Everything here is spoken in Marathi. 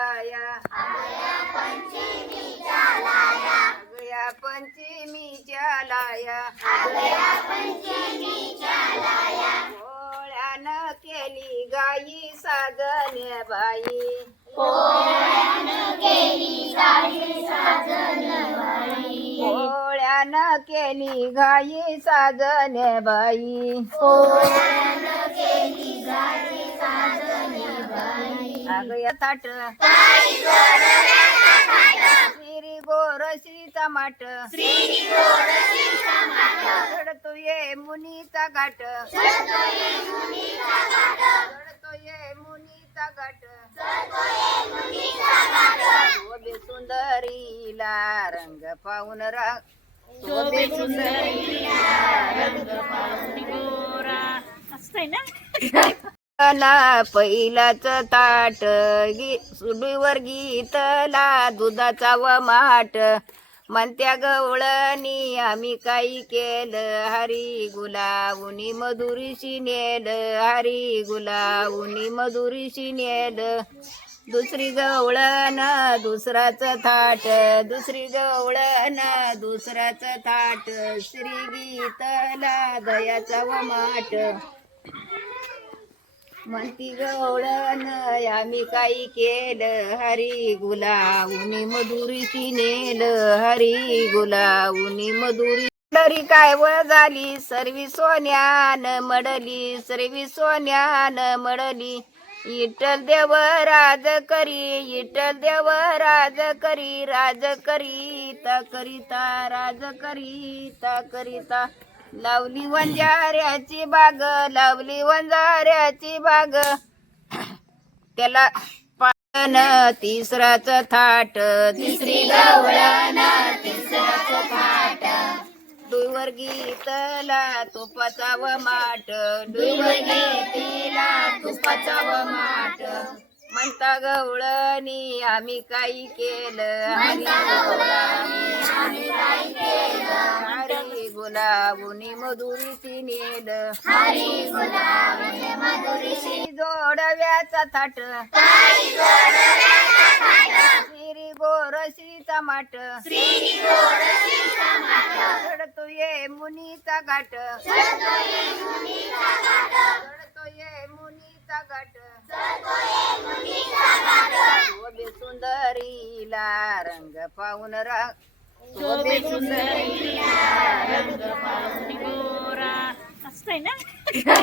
लाया. अगया पंचमीच्या लाया. गोळ्यानं केली गाई साजने बाई. गोळ्यानं केली गाई साजने बाई. अगया ताट श्री गोरशी टमाट चढतो ये मुनीचा घाट चढतो ये मुनीचा घाट शोभे सुंदरीला रंग पाहून रा शोभे सुंदरीला रंग असतंय ना? ना पहिलाच ताट गी सुडीवर गीतला दुधाचा व माट. म्हणत्या गवळणी आम्ही काही केलं हरी गुलाबुनी मधुरीशी नेल हरी गुलाबुनी मधुरीशी नेल. दुसरी गवळण दुसराच थाट दुसरी गवळण दुसराच थाट. श्री गीतला दयाचा व माट. म्हणती गवळण आम्ही काही केलं हरी गुलाबुनी मधुरीची नेल हरी गुलाबुनी मधुरी. तरी काय व झाली? सर्वी सोन्यान मडली सर्वी सोन्यान मडली. इटल देव राज करी इटल देव राज करी राज करीता करिता राज करीता करिता. लावली वंजाऱ्याची बाग लावली वंजाऱ्याची बाग. त्याला पान तिसराच थाट. तिसरी तिसराच थाट. डुईवर गीतला तुपाचा व माट. डुईवर गीतीला तुपाचा व माट. म्हणता गवळणी आम्ही काही केलं. गुलाबुनी मधुरीची नेल. हरी गुलाबुनी मधुरीची जोडव्याचा थाट. श्री गोरशी टमाट चढतो ये मुनीचा घाट चढतो ये मुनीचा घाट शोभे सुंदरीला रंग पाहून रा शोभे सुंदरीला रंग गोरा असतंय ना